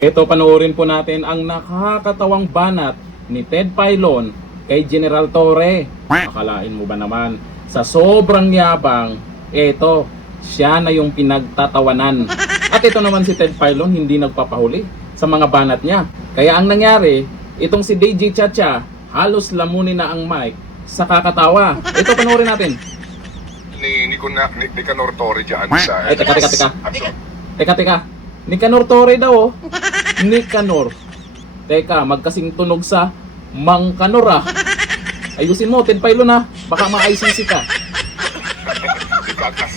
Ito, panoorin po natin ang nakakatawang banat ni Ted Filon kay General Torre. Akalain mo ba naman, sa sobrang yabang, ito, siya na yung pinagtatawanan. At ito naman si Ted Filon hindi nagpapahuli sa mga banat niya. Kaya ang nangyari, itong si DJ Chacha, halos lamunin na ang mic sa kakatawa. Ito, panoorin natin. Ni Nicanor Torre dyan sa... Ay, teka. Teka. Nicanor Torre daw, oh. Nicanor. Teka, magkasing tunog sa Mang Kanor, ah. Ayusin mo, Ted Filon, ah. Baka ma-ICC ka.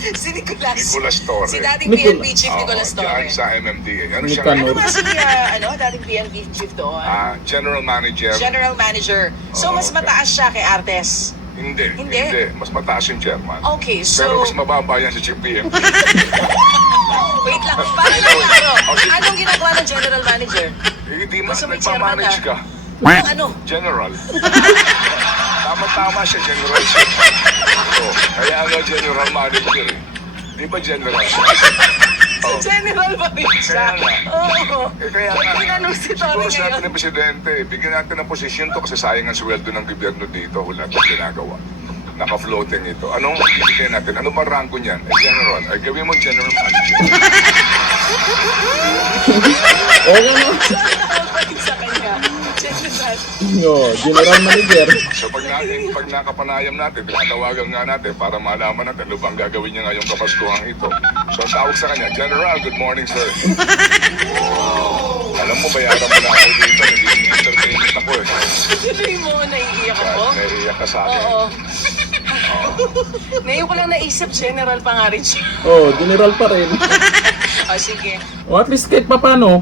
Si Nicolas Torre. Si dating PNP Chief Nicolas Torre. Dyan sa MMDA. Ano siya? Nicanor. Ano nga si dating PNP Chief doon? General Manager. General Manager. So, mas Okay. mataas siya kay Artes. Hindi. Hindi? Mas mataas yung chairman. Okay, so... Pero mas mababa yan sa Chief PMP. Wait lang. Paano lang Anong ginagawa ng General Manager? Hindi Basta may chairman, nagmamanage ka. Yung ano? General. Tama-tama siya, general siya. Kaya ano, general manager eh. Di ba general siya? So, General pa rin siya. Kaya nga. Oo. Kaya nga, Tinanong si Torre siguro sa atin ngayon. ng presidente, bigyan natin ng posisyon to kasi sayang ang sweldo ng gobyerno dito. Wala itong ginagawa. Naka-floating ito. Anong bigyan natin? Ano ba rango niyan? General. Ay, gawin mo general manager. Oo nga, no? General pa rin sa kanya. General. Yo, General Manager. So pag nakapanayam natin, tinatawagan nga natin para malaman natin ano bang gagawin niya ngayong kapaskuhang ito. So ang tawag sa kanya, General, good morning sir. Alam mo, bayaran mo na ako dito, naging entertainment ako eh. Tuloy mo, naiiyak ako. Naiiyak ka sa akin. Oo. Ngayon ko lang naisip, General pa nga rin siya. Oh, General pa rin. O, sige. O at least kahit papano,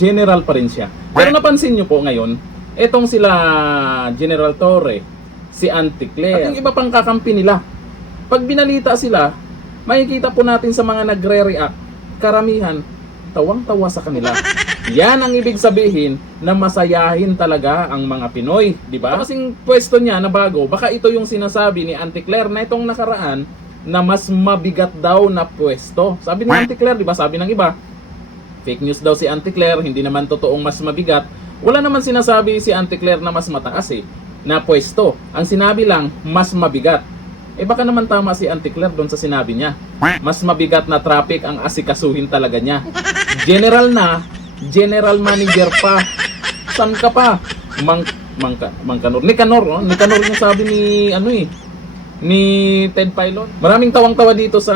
General pa rin siya. Pero napansin nyo po ngayon, etong sila General Torre, si Auntie Claire, at yung iba pang kakampi nila. Pag binalita sila, makikita po natin sa mga nagre-react, karamihan, tawang-tawa sa kanila. Yan ang ibig sabihin na masayahin talaga ang mga Pinoy, di ba? Kasing pwesto niya na bago, baka ito yung sinasabi ni Auntie Claire na itong nakaraan na mas mabigat daw na pwesto. Sabi ni Auntie Claire, di ba? Sabi ng iba, fake news daw si Auntie Claire, hindi naman totoong mas mabigat. Wala naman sinasabi si Auntie Claire na mas mataas na pwesto. Ang sinabi lang, mas mabigat. Eh baka naman tama si Auntie Claire doon sa sinabi niya. Mas mabigat na traffic ang asikasuhin talaga niya. General na, General Manager pa. San ka pa? Mangkanor. Nicanor, no? Nicanor yung sabi ni Ted Filon. Maraming tawang-tawa dito sa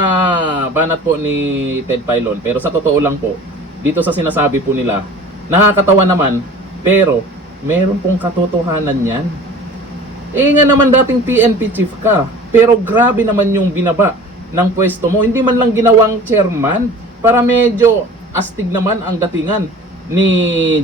banat po ni Ted Filon. Pero sa totoo lang po, dito sa sinasabi po nila, nakakatawa naman, pero meron pong katotohanan yan. Eh nga naman dating PNP chief ka, pero grabe naman yung binaba ng pwesto mo. Hindi man lang ginawang chairman para medyo astig naman ang datingan ni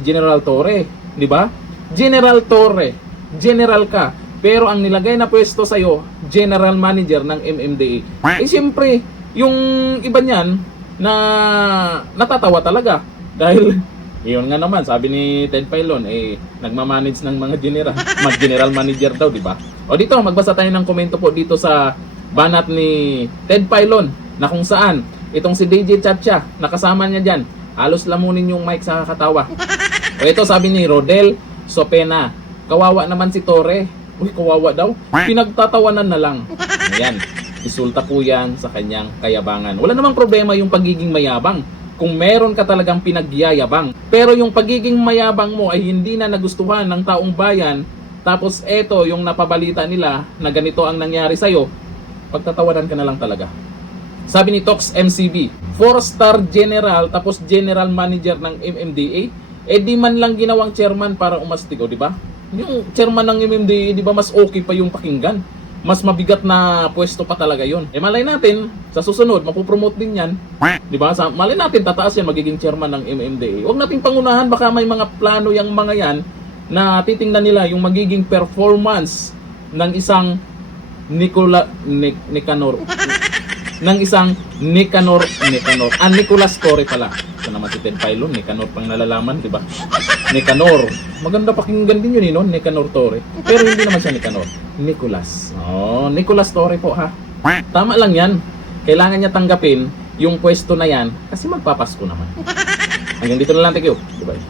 General Torre, di ba? General Torre, general ka, pero ang nilagay na pwesto sa'yo, General Manager ng MMDA. Eh siyempre, yung iba niyan, na natatawa talaga dahil yun nga naman sabi ni Ted Filon nagmamanage ng mga general manager daw, di ba? O dito magbasa tayo ng komento po dito sa banat ni Ted Filon na kung saan itong si DJ Chacha nakasama niya diyan, halos lamunin yung mic sa kakatawa. O ito sabi ni Rodel Sopena, kawawa naman si Torre. Uy, kawawa daw, pinagtatawanan na lang. Ayan, resulta po yan sa kanyang kayabangan. Wala namang problema yung pagiging mayabang kung meron ka talagang pinagyayabang. Pero yung pagiging mayabang mo ay hindi na nagustuhan ng taong bayan, tapos eto yung napabalita nila na ganito ang nangyari sa'yo, pagtatawanan ka na lang talaga. Sabi ni Tox MCB, 4-star general tapos general manager ng MMDA, di man lang ginawang chairman para umastig, o di ba? Yung chairman ng MMDA, di ba mas okay pa yung pakinggan? Mas mabigat na pwesto pa talaga yon. Malay natin, sa susunod, mapupromote din yan. Di ba? Malay natin, tataas yan, magiging chairman ng MMDA. Huwag nating pangunahan, baka may mga plano yung mga yan na titingnan nila yung magiging performance ng isang Nicanor. Ng isang Nicanor. Nicolas Torre pala. Ito naman si Ted Filon, Nicanor pang nalalaman, di ba? Nicanor. Maganda pakinggan din yun, no? Nicanor Torre. Pero hindi naman siya Nicanor. Nicolas. Oh, Nicolas Torre po, ha? Tama lang yan. Kailangan niya tanggapin yung pwesto na yan kasi magpapasko naman. Hanggang dito na lang, thank you. Bye-bye.